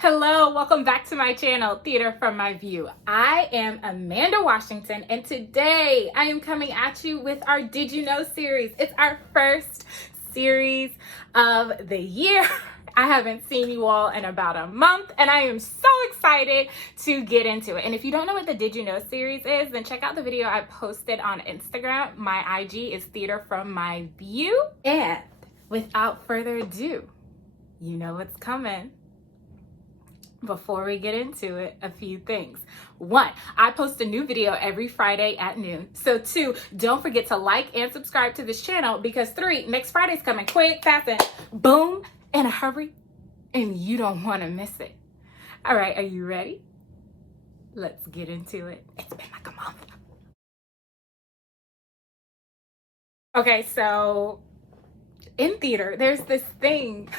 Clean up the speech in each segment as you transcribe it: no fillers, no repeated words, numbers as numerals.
Hello, welcome back to my channel, Theater from My View. I am Amanda Washington, and today I am coming at you with our Did You Know series. It's our first series of the year. I haven't seen you all in about a month, and I am so excited to get into it. And if you don't know what the Did You Know series is, then check out the video I posted on Instagram. My IG is TheatreFromMyView. And without further ado, you know what's coming. Before we get into it, a few things. 1, I post a new video every Friday at noon. So 2, don't forget to like and subscribe to this channel, because 3, next Friday's coming quick, fast, and boom, in a hurry, and you don't want to miss it. All right, are you ready? Let's get into it. It's been like a month. Okay, so in theater, there's this thing.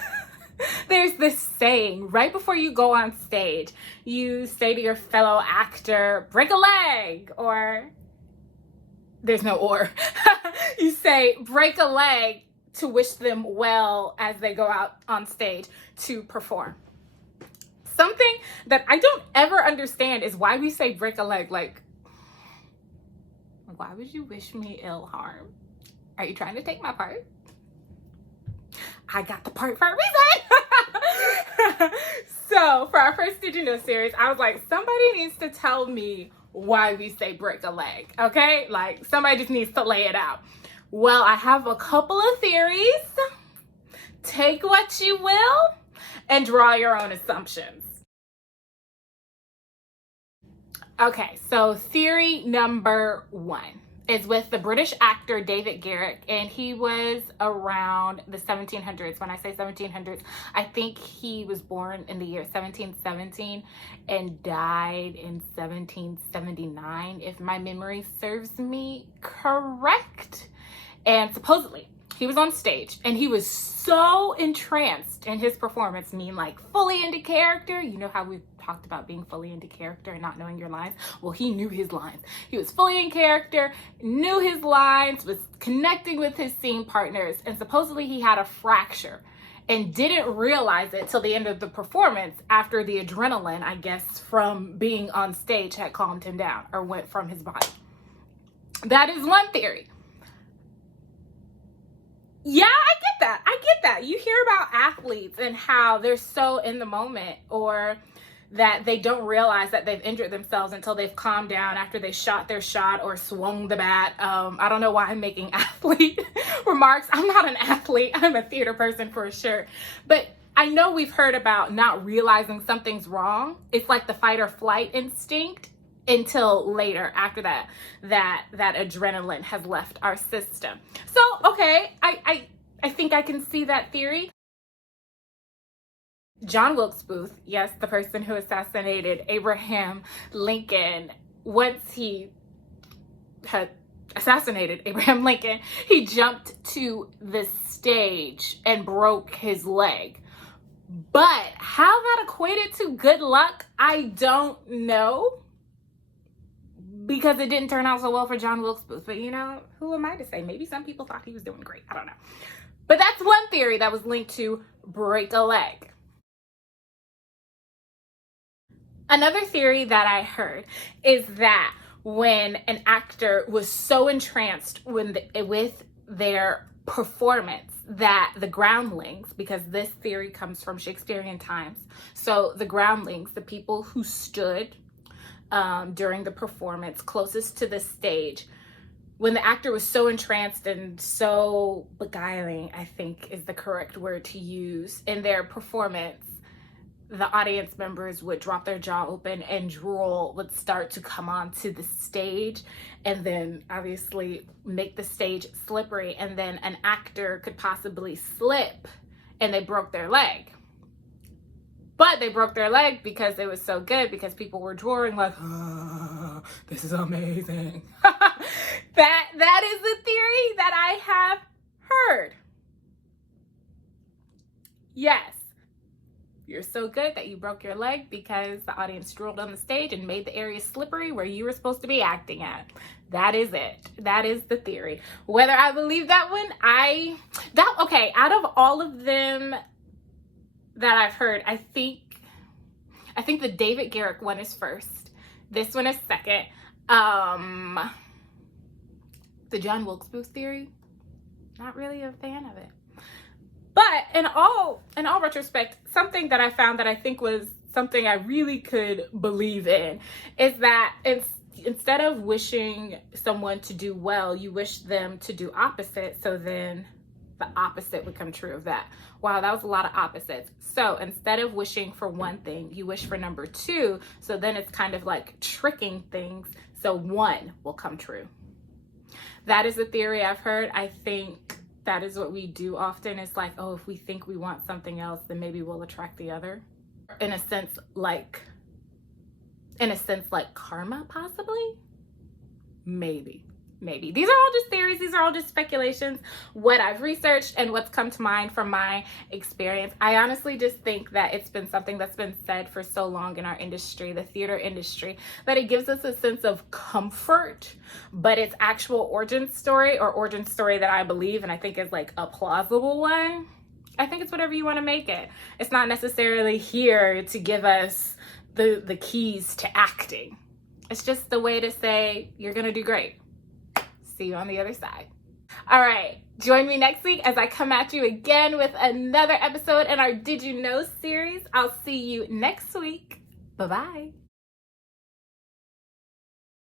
There's this saying, right before you go on stage, you say to your fellow actor, break a leg, or there's no or. You say break a leg to wish them well as they go out on stage to perform. Something that I don't ever understand is why we say break a leg. Like, why would you wish me ill harm? Are you trying to take my part? I got the part for a reason. So for our first Did You Know series, I was like, somebody needs to tell me why we say break a leg, okay? Like, somebody just needs to lay it out. Well, I have a couple of theories. Take what you will and draw your own assumptions. Okay, so theory number 1 is with the British actor David Garrick, and he was around the 1700s. When I say 1700s, I think he was born in the year 1717 and died in 1779, if my memory serves me correct. And supposedly he was on stage and he was so entranced in his performance, like fully into character. You know how we've talked about being fully into character and not knowing your lines? Well, he knew his lines. He was fully in character, knew his lines, was connecting with his scene partners, and supposedly he had a fracture and didn't realize it till the end of the performance, after the adrenaline, I guess, from being on stage had calmed him down or went from his body. That is one theory. Yeah, I get that. You hear about athletes and how they're so in the moment, or that they don't realize that they've injured themselves until they've calmed down after they shot their shot or swung the bat. I don't know why I'm making athlete remarks. I'm not an athlete. I'm a theater person for sure. But I know we've heard about not realizing something's wrong. It's like the fight or flight instinct until later, after that adrenaline has left our system. So, okay, I think I can see that theory. John Wilkes Booth, yes, the person who assassinated Abraham Lincoln, once he had assassinated Abraham Lincoln, he jumped to the stage and broke his leg. But how that equated to good luck, I don't know, because it didn't turn out so well for John Wilkes Booth. But who am I to say? Maybe some people thought he was doing great. I don't know. But that's one theory that was linked to break a leg. Another theory that I heard is that when an actor was so entranced with their performance, that the Groundlings, because this theory comes from Shakespearean times, so the Groundlings, the people who stood during the performance closest to the stage, when the actor was so entranced and so beguiling, I think is the correct word to use, in their performance, the audience members would drop their jaw open and drool would start to come onto the stage, and then obviously make the stage slippery, and then an actor could possibly slip and they broke their leg. But they broke their leg because it was so good, because people were drawing like, oh, this is amazing. That is the theory that I have heard. Yes, you're so good that you broke your leg because the audience drooled on the stage and made the area slippery where you were supposed to be acting at. That is it. That is the theory. Whether I believe that one, okay, out of all of them that I've heard, I think I think the David Garrick one is first. This one is second. The John Wilkes Booth theory, not really a fan of it. But in all retrospect, something that I found that I think was something I really could believe in is that instead of wishing someone to do well, you wish them to do opposite, so then the opposite would come true of that. Wow, that was a lot of opposites. So instead of wishing for one thing, you wish for number two, so then it's kind of like tricking things, so one will come true. That is a theory I've heard. I think that is what we do often. It's like, oh, if we think we want something else, then maybe we'll attract the other. In a sense like karma, possibly? Maybe. These are all just theories. These are all just speculations, what I've researched and what's come to mind from my experience. I honestly just think that it's been something that's been said for so long in our industry, the theater industry, that it gives us a sense of comfort, but its actual origin story that I believe and I think is like a plausible one, I think it's whatever you want to make it. It's not necessarily here to give us the keys to acting. It's just the way to say you're gonna do great. See you on the other side. All right, join me next week as I come at you again with another episode in our Did You Know series. I'll see you next week. Bye-bye.